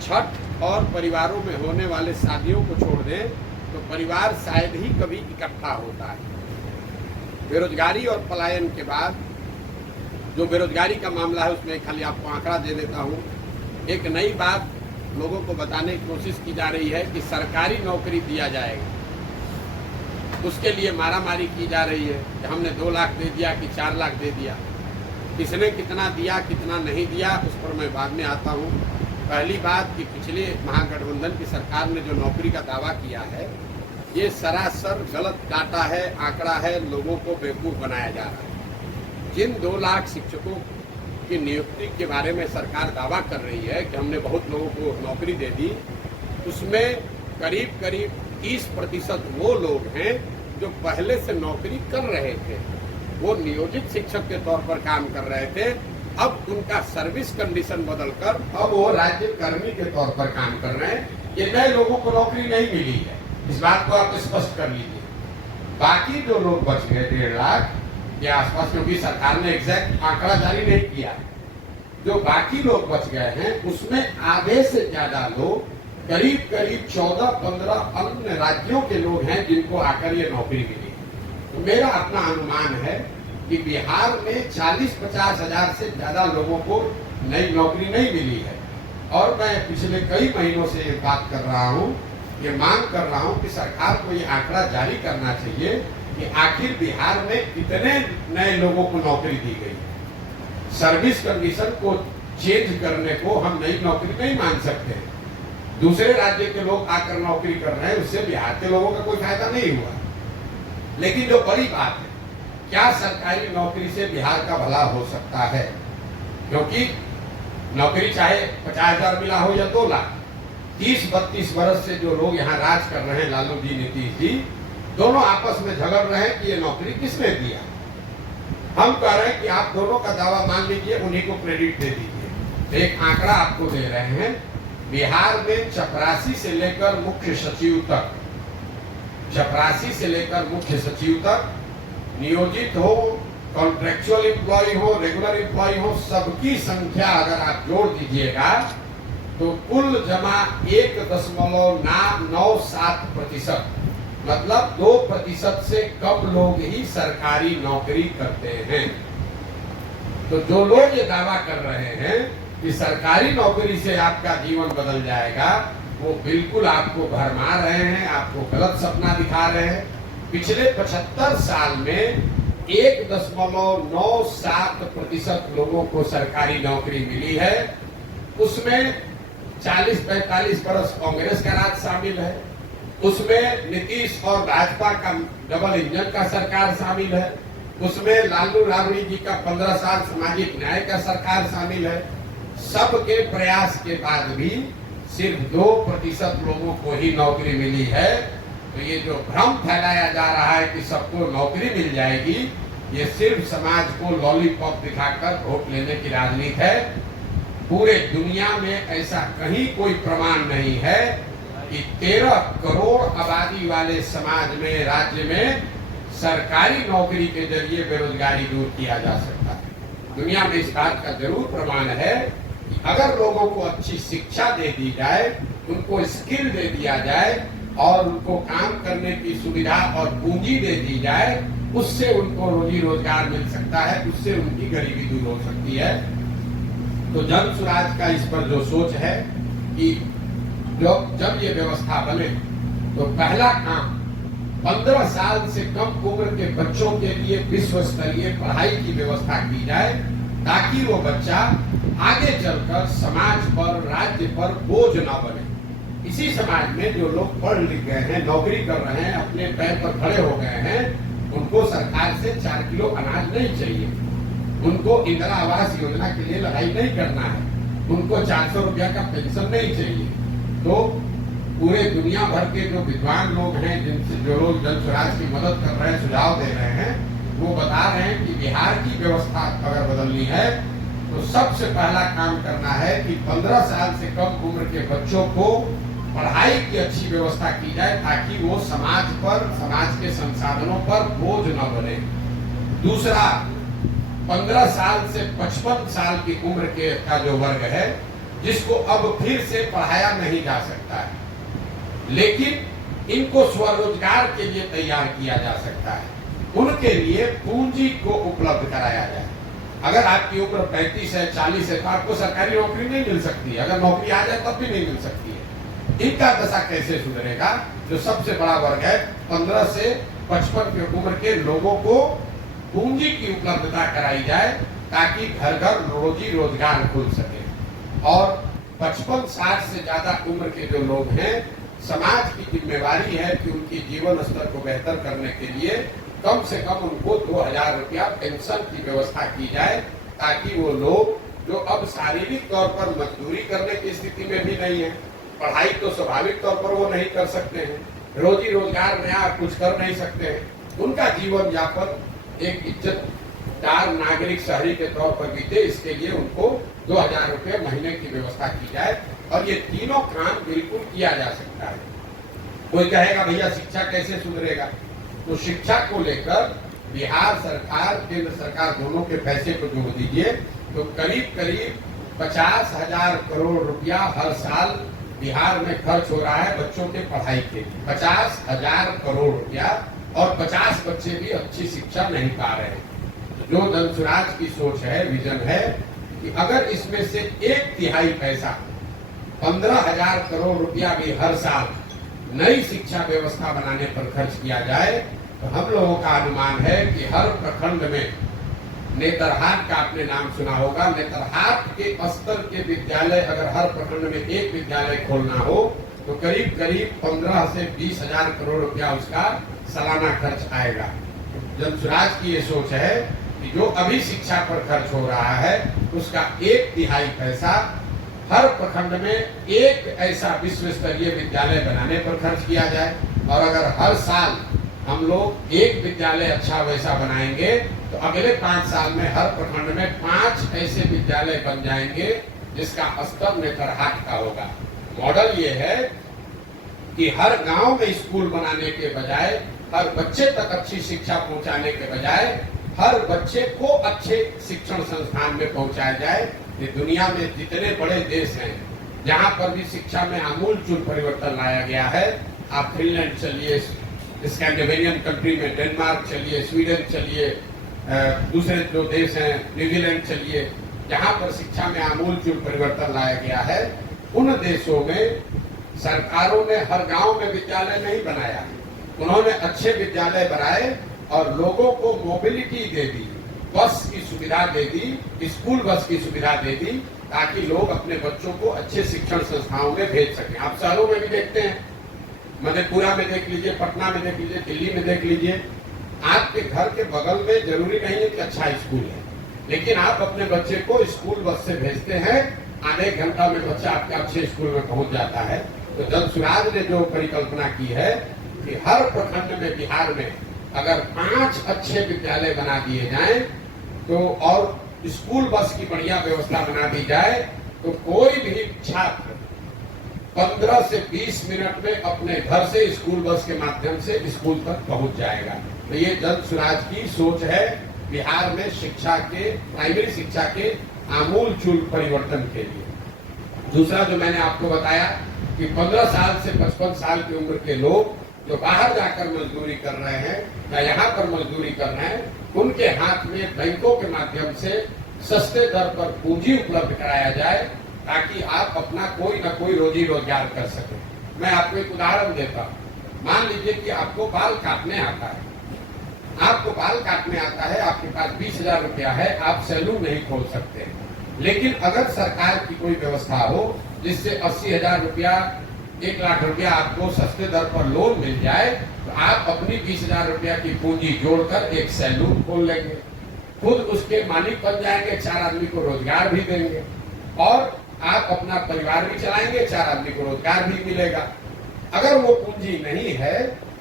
छठ और परिवारों में होने वाले शादियों को छोड़ दें तो परिवार शायद ही कभी इकट्ठा होता है। बेरोजगारी और पलायन के बाद जो बेरोजगारी का मामला है उसमें खाली आपको आंकड़ा दे देता हूँ। एक नई बात लोगों को बताने की कोशिश की जा रही है कि सरकारी नौकरी दिया जाएगा, उसके लिए मारामारी की जा रही है कि हमने 2 लाख दे दिया कि 4 लाख दे दिया। किसने कितना दिया कितना नहीं दिया उस पर मैं बाद में आता हूँ। पहली बात कि पिछले महागठबंधन की सरकार ने जो नौकरी का दावा किया है ये सरासर गलत डाटा है, आंकड़ा है, लोगों को बेवकूफ़ बनाया जा रहा है। जिन 2 लाख शिक्षकों की नियुक्ति के बारे में सरकार दावा कर रही है कि हमने बहुत लोगों को नौकरी दे दी, उसमें करीब करीब 30% वो लोग हैं जो पहले से नौकरी कर रहे थे, वो नियोजित शिक्षक के तौर पर काम कर रहे थे। अब उनका सर्विस कंडीशन बदलकर अब वो राज्य कर्मी के तौर पर काम कर रहे हैं। ये नए लोगों को नौकरी नहीं मिली है, इस बात को आप स्पष्ट कर लीजिए। बाकी जो लोग बच गए 1.5 लाख के आसपास, क्योंकि सरकार ने एग्जैक्ट आंकड़ा जारी नहीं किया, जो बाकी लोग बच गए हैं उसमें आधे से ज्यादा लोग करीब करीब 14-15 अन्य राज्यों के लोग हैं जिनको आकर ये नौकरी मिली। तो मेरा अपना अनुमान है कि बिहार में 40-50 हजार से ज्यादा लोगों को नई नौकरी नहीं मिली है। और मैं पिछले कई महीनों से ये बात कर रहा हूँ, ये मांग कर रहा हूँ कि सरकार को ये आंकड़ा जारी करना चाहिए कि आखिर बिहार में कितने नए लोगों को नौकरी दी गई। सर्विस कंडीशन को चेंज करने को हम नई नौकरी नहीं मान सकते हैं। दूसरे राज्य के लोग आकर नौकरी कर रहे हैं, उससे बिहार के लोगों का कोई फायदा नहीं हुआ। लेकिन जो बड़ी बात है, क्या सरकारी नौकरी से बिहार का भला हो सकता है? क्योंकि नौकरी चाहे 50,000 मिला हो या 2 लाख, 30-32 वर्ष से जो लोग यहाँ राज कर रहे हैं, लालू जी, नीतीश जी, दोनों आपस में झगड़ रहे हैं कि ये नौकरी किसने दिया। हम कह रहे हैं कि आप दोनों का दावा मान लीजिए, उन्हीं को क्रेडिट दे दीजिए। एक आंकड़ा आपको दे रहे हैं, बिहार में चपरासी से लेकर मुख्य सचिव तक, चपरासी से लेकर मुख्य सचिव तक, नियोजित हो, कॉन्ट्रेक्चुअल एम्प्लॉय हो, रेगुलर एम्प्लॉय हो, सबकी संख्या अगर आप जोड़ दीजिएगा तो कुल जमा 1.97%, मतलब 2% से कम लोग ही सरकारी नौकरी करते हैं। तो जो लोग ये दावा कर रहे हैं कि सरकारी नौकरी से आपका जीवन बदल जाएगा, वो बिल्कुल आपको भरमा रहे हैं, आपको गलत सपना दिखा रहे हैं। पिछले 75 साल में 1.97% लोगों को सरकारी नौकरी मिली है। उसमें 40-45 वर्ष कांग्रेस का राज शामिल है, उसमें नीतीश और भाजपा का डबल इंजन का सरकार शामिल है, उसमें लालू राबड़ी जी का 15 साल सामाजिक न्याय का सरकार शामिल है। सबके प्रयास के बाद भी सिर्फ 2% लोगों को ही नौकरी मिली है। तो ये जो भ्रम फैलाया जा रहा है कि सबको नौकरी मिल जाएगी, ये सिर्फ समाज को लॉलीपॉप दिखाकर वोट लेने की राजनीति है। पूरे दुनिया में ऐसा कहीं कोई प्रमाण नहीं है कि 13 करोड़ आबादी वाले समाज में, राज्य में सरकारी नौकरी के जरिए बेरोजगारी दूर किया जा सकता है। दुनिया में इस बात का जरूर प्रमाण है कि अगर लोगों को अच्छी शिक्षा दे दी जाए, उनको स्किल दे दिया जाए और उनको काम करने की सुविधा और पूंजी दे दी जाए, उससे उनको रोजी रोजगार मिल सकता है, उससे उनकी गरीबी दूर हो सकती है। तो जन स्वराज का इस पर जो सोच है कि जब ये व्यवस्था बने तो पहला काम 15 साल से कम उम्र के बच्चों के लिए विश्व स्तरीय पढ़ाई की व्यवस्था की जाए, ताकि वो बच्चा आगे चलकर समाज पर, राज्य पर बोझ न बने। इसी समाज में जो लोग पढ़ लिख गए हैं, नौकरी कर रहे हैं, अपने पैर पर खड़े हो गए हैं, उनको सरकार से 4 किलो अनाज नहीं चाहिए, उनको इंदिरा आवास योजना के लिए लड़ाई नहीं करना है, उनको 400 रुपया का पेंशन नहीं चाहिए। तो पूरे दुनिया भर के जो विद्वान लोग हैं, जिनसे जो लोग जन स्वराज की मदद कर रहे हैं, सुझाव दे रहे हैं, वो बता रहे हैं कि बिहार की व्यवस्था अगर बदलनी है तो सबसे पहला काम करना है कि 15 साल से कम उम्र के बच्चों को पढ़ाई की अच्छी व्यवस्था की जाए, ताकि वो समाज पर, समाज के संसाधनों पर बोझ न बने। दूसरा, 15 साल से 55 साल की उम्र के का जो वर्ग है, जिसको अब फिर से पढ़ाया नहीं जा सकता है, लेकिन इनको स्वरोजगार के लिए तैयार किया जा सकता है। उनके लिए पूंजी को उपलब्ध कराया जाए। अगर आपकी उम्र 35 है, 40 है, तो आपको सरकारी नौकरी नहीं मिल सकती है। अगर नौकरी आ जाए तब भी नहीं मिल सकती है। इनका दशा कैसे सुधरेगा? जो सबसे बड़ा वर्ग है 15 से 55 की उम्र के लोगों को पूंजी की उपलब्धता कराई जाए, ताकि घर घर रोजी रोजगार खुल सके। और 55-60 से ज्यादा उम्र के जो लोग हैं, समाज की जिम्मेवारी है कि उनके जीवन स्तर को बेहतर करने के लिए कम से कम उनको 2000 रुपया पेंशन की व्यवस्था की जाए, ताकि वो लोग जो अब शारीरिक तौर पर मजदूरी करने की स्थिति में भी नहीं है, पढ़ाई तो स्वाभाविक तौर पर वो नहीं कर सकते हैं, रोजी रोजगार नया कुछ कर नहीं सकते हैं, उनका जीवन यापन एक इज्जतदार नागरिक शहरी के तौर पर बीते, इसके लिए उनको 2000 रुपये महीने की व्यवस्था की जाए। और ये तीनों काम बिल्कुल किया जा सकता है। कोई कहेगा भैया शिक्षा कैसे सुधरेगा? तो शिक्षा को लेकर बिहार सरकार, केंद्र सरकार दोनों के पैसे को जोड़ दीजिए तो करीब करीब 50,000 करोड़ रुपया हर साल बिहार में खर्च हो रहा है बच्चों के पढ़ाई के लिए। 50,000 करोड़ रुपया, और 50 बच्चे भी अच्छी शिक्षा नहीं पा रहे हैं। जो जनसुराज की सोच है, विजन है कि अगर इसमें से 1/3 पैसा 15,000 करोड़ रुपया भी हर साल नई शिक्षा व्यवस्था बनाने पर खर्च किया जाए, तो हम लोगों का अनुमान है कि हर प्रखंड में, नेतरहाट का आपने नाम सुना होगा, नेतरहाट के स्तर के विद्यालय अगर हर प्रखंड में एक विद्यालय खोलना हो तो करीब करीब 15 से 20,000 करोड़ रुपया उसका सालाना खर्च आएगा। जनसुराज की ये सोच है कि जो अभी शिक्षा पर खर्च हो रहा है उसका 1/3 पैसा हर प्रखंड में एक ऐसा विश्व स्तरीय विद्यालय बनाने पर खर्च किया जाए। और अगर हर साल हम लोग एक विद्यालय अच्छा वैसा बनाएंगे तो अगले 5 साल में हर प्रखंड में 5 ऐसे विद्यालय बन जाएंगे जिसका स्तर नेतरहाट का होगा। मॉडल ये है कि हर गांव में स्कूल बनाने के बजाय, हर बच्चे तक अच्छी शिक्षा पहुंचाने के बजाय, हर बच्चे को अच्छे शिक्षण संस्थान में पहुंचाया जाए। ये दुनिया में जितने बड़े देश हैं जहां पर भी शिक्षा में आमूलचूल परिवर्तन लाया गया है, आप फिनलैंड चलिए, स्कैंडिनेवियन कंट्री में डेनमार्क चलिए, स्वीडन चलिए, दूसरे जो देश हैं न्यूजीलैंड चलिए, जहां पर शिक्षा में आमूलचूल परिवर्तन लाया गया है, उन देशों में सरकारों ने हर गांव में विद्यालय नहीं बनाया, उन्होंने अच्छे विद्यालय बनाए और लोगों को मोबिलिटी दे दी, बस की सुविधा दे दी, स्कूल बस की सुविधा दे दी, ताकि लोग अपने बच्चों को अच्छे शिक्षण संस्थाओं में भेज सकें। आप शहरों में भी देखते हैं, मधेपुरा में देख लीजिए, पटना में देख लीजिए, दिल्ली में देख लीजिए, आपके घर के बगल में जरूरी नहीं है कि अच्छा स्कूल है, लेकिन आप अपने बच्चे को स्कूल बस से भेजते हैं, आधे घंटा में बच्चा आपके अच्छे स्कूल में पहुंच जाता है। तो जनसुराज ने जो परिकल्पना की है कि हर प्रखंड में बिहार में अगर 5 अच्छे विद्यालय बना दिए जाएं तो, और स्कूल बस की बढ़िया व्यवस्था बना दी जाए, तो कोई भी छात्र 15 से 20 मिनट में अपने घर से स्कूल बस के माध्यम से स्कूल तक पहुंच जाएगा। तो ये जनसुराज की सोच है बिहार में शिक्षा के, प्राइमरी शिक्षा के आमूलचूल परिवर्तन के लिए। दूसरा जो मैंने आपको बताया कि 15 साल से 55 साल की उम्र के लोग जो बाहर जाकर मजदूरी कर रहे हैं या यहाँ पर मजदूरी कर रहे हैं, उनके हाथ में बैंकों के माध्यम से सस्ते दर पर पूंजी उपलब्ध कराया जाए, ताकि आप अपना कोई न कोई रोजी रोजगार कर सकें। मैं आपको एक उदाहरण देता हूँ। मान लीजिए कि आपको बाल काटने आता है, आपको बाल काटने आता है, आपके पास 20,000 रुपया है, आप सैलून नहीं खोल सकते, लेकिन अगर सरकार की कोई व्यवस्था हो जिससे 80,000 रुपया, 1 लाख रुपया आपको सस्ते दर पर लोन मिल जाए, तो आप अपनी 20,000 रुपया की पूंजी जोड़कर एक सैलून खोल लेंगे, खुद उसके मालिक बन जाएंगे, 4 आदमी को रोजगार भी देंगे और आप अपना परिवार भी चलाएंगे, 4 आदमी को रोजगार भी मिलेगा। अगर वो पूंजी नहीं है,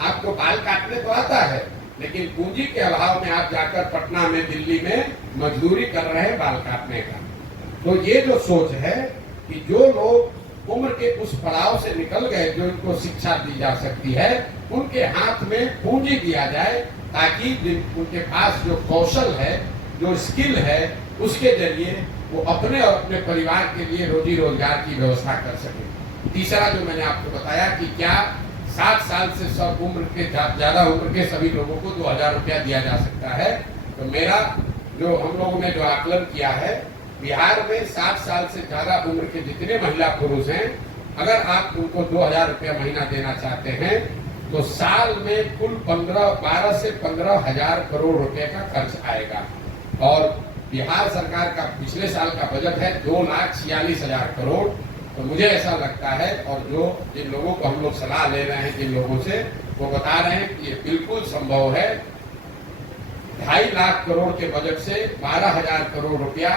आपको बाल काटने तो आता है, लेकिन पूंजी के अभाव में आप जाकर पटना में, दिल्ली में मजदूरी कर रहे हैं बाल काटने का। तो ये जो सोच है कि जो लोग उम्र के उस पड़ाव से निकल गए जो इनको शिक्षा दी जा सकती है, उनके हाथ में पूंजी दिया जाए, ताकि उनके पास जो कौशल है, जो स्किल है, उसके जरिए वो अपने और अपने परिवार के लिए रोजी रोजगार की व्यवस्था कर सके। तीसरा जो मैंने आपको बताया कि क्या 60 साल से सब उम्र के ज्यादा उम्र के सभी लोगों को 2000 रुपया दिया जा सकता है। तो मेरा जो हम लोगों ने जो आकलन किया है, बिहार में 60 साल से ज्यादा उम्र के जितने महिला पुरुष हैं, अगर आप उनको 2000 रुपया महीना देना चाहते हैं तो साल में कुल 12 से 15 हजार करोड़ रुपए का खर्च आएगा। और बिहार सरकार का पिछले साल का बजट है 2,46,000 करोड़। तो मुझे ऐसा लगता है, और जो जिन लोगों को हम लोग सलाह ले रहे हैं, जिन लोगों से, वो बता रहे हैं कि ये बिल्कुल संभव है। 2.5 लाख करोड़ के बजट से 12,000 करोड़ रुपया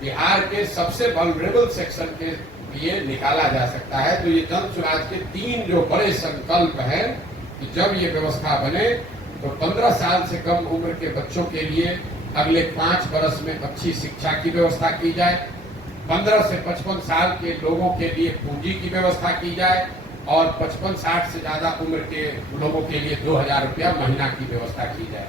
बिहार के सबसे वल्नरेबल सेक्शन के लिए निकाला जा सकता है। तो ये जन स्वराज के 3 जो बड़े संकल्प हैं कि जब ये व्यवस्था बने तो 15 साल से कम उम्र के बच्चों के लिए अगले 5 वर्ष में अच्छी शिक्षा की व्यवस्था की जाए, 15 से 55 साल के लोगों के लिए पूंजी की व्यवस्था की जाए, और 55-60 से ज्यादा उम्र के लोगों के लिए 2000 रुपया महीना की व्यवस्था की जाए।